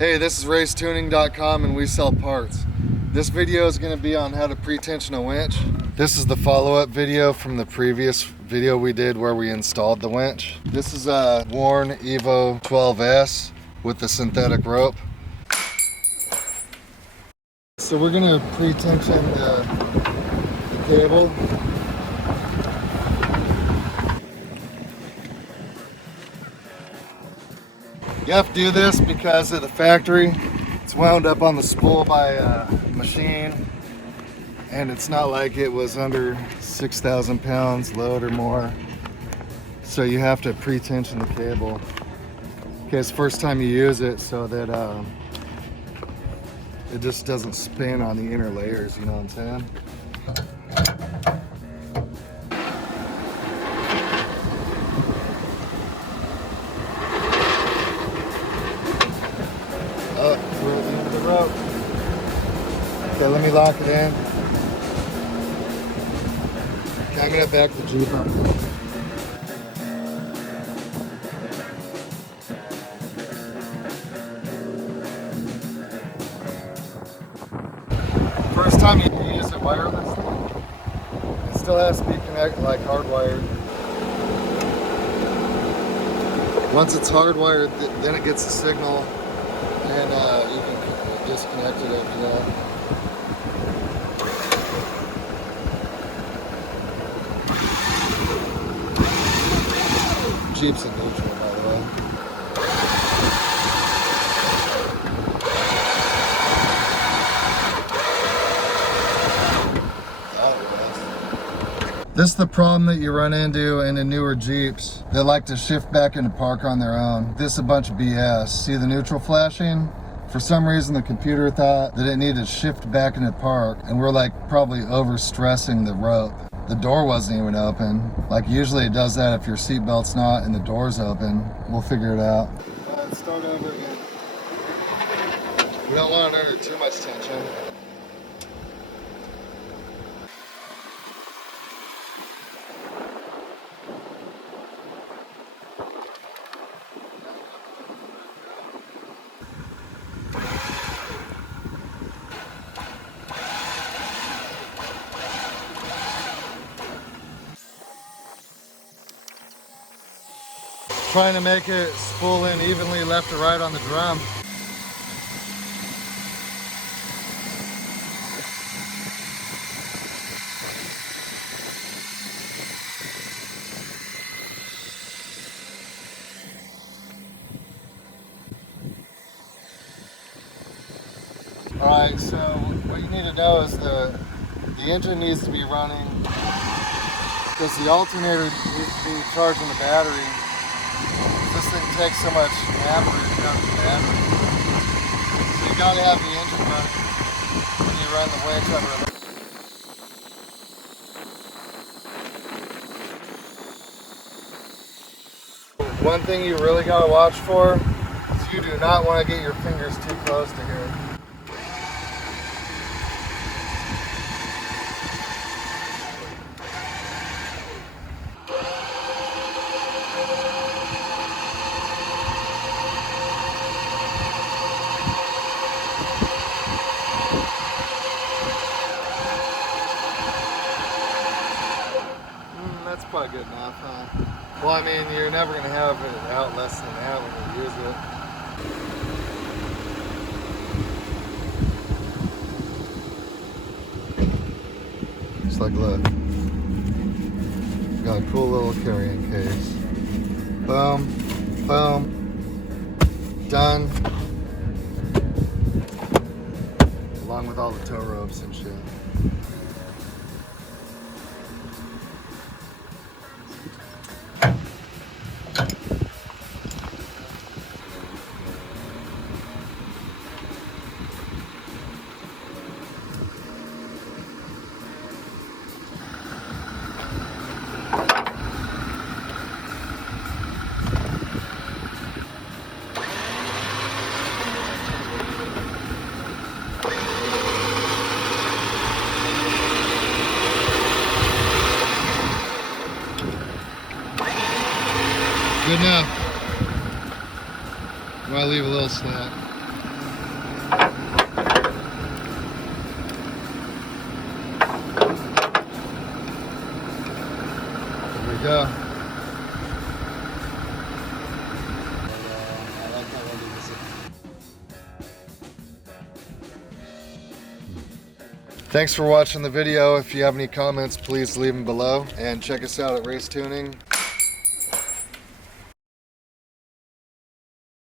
Hey, this is racetuning.com and we sell parts. This video is going to be on how to pre-tension a winch. This is the follow-up video from the previous video we did where we installed the winch. This is a worn EVO 12S with the synthetic rope. So we're going to pre-tension the cable. You have to do this because at the factory it's wound up on the spool by a machine, and it's not like it was under 6,000 pounds load or more. So you have to pre-tension the cable. Okay, it's the first time you use it so that it just doesn't spin on the inner layers, you know what I'm saying? Oh, we're at the end of the rope. Okay, let me lock it in. Okay, I'm gonna back the Jeep up. First time you use it wirelessly, it still has to be connected like hardwired. Once it's hardwired, then it gets a signal. And you can disconnect it if you want. Jeep's in neutral, by the way. This is the problem that you run into in the newer Jeeps. They like to shift back into park on their own. This is a bunch of BS. See the neutral flashing? For some reason the computer thought that it needed to shift back into park, and we're like probably over stressing the rope. The door wasn't even open. Like usually it does that if your seatbelt's not and the door's open. We'll figure it out. Let's start over again. We don't want it under too much tension. Trying to make it spool in evenly left to right on the drum. Alright, so what you need to know is the engine needs to be running because the alternator needs to be charging the battery. This thing takes so much amperage out of the battery. So you gotta have the engine running when you run the winch over. One thing you really gotta watch for is you do not want to get your fingers too close to here. That's probably good enough, huh? Well, I mean, you're never going to have it out less than that when you use it. Just like, look. Got a cool little carrying case. Boom. Boom. Done. Along with all the tow ropes and shit. Good enough. Might leave a little slack. we go. Thanks for watching the video. If you have any comments, please leave them below. And check us out at Race Tuning.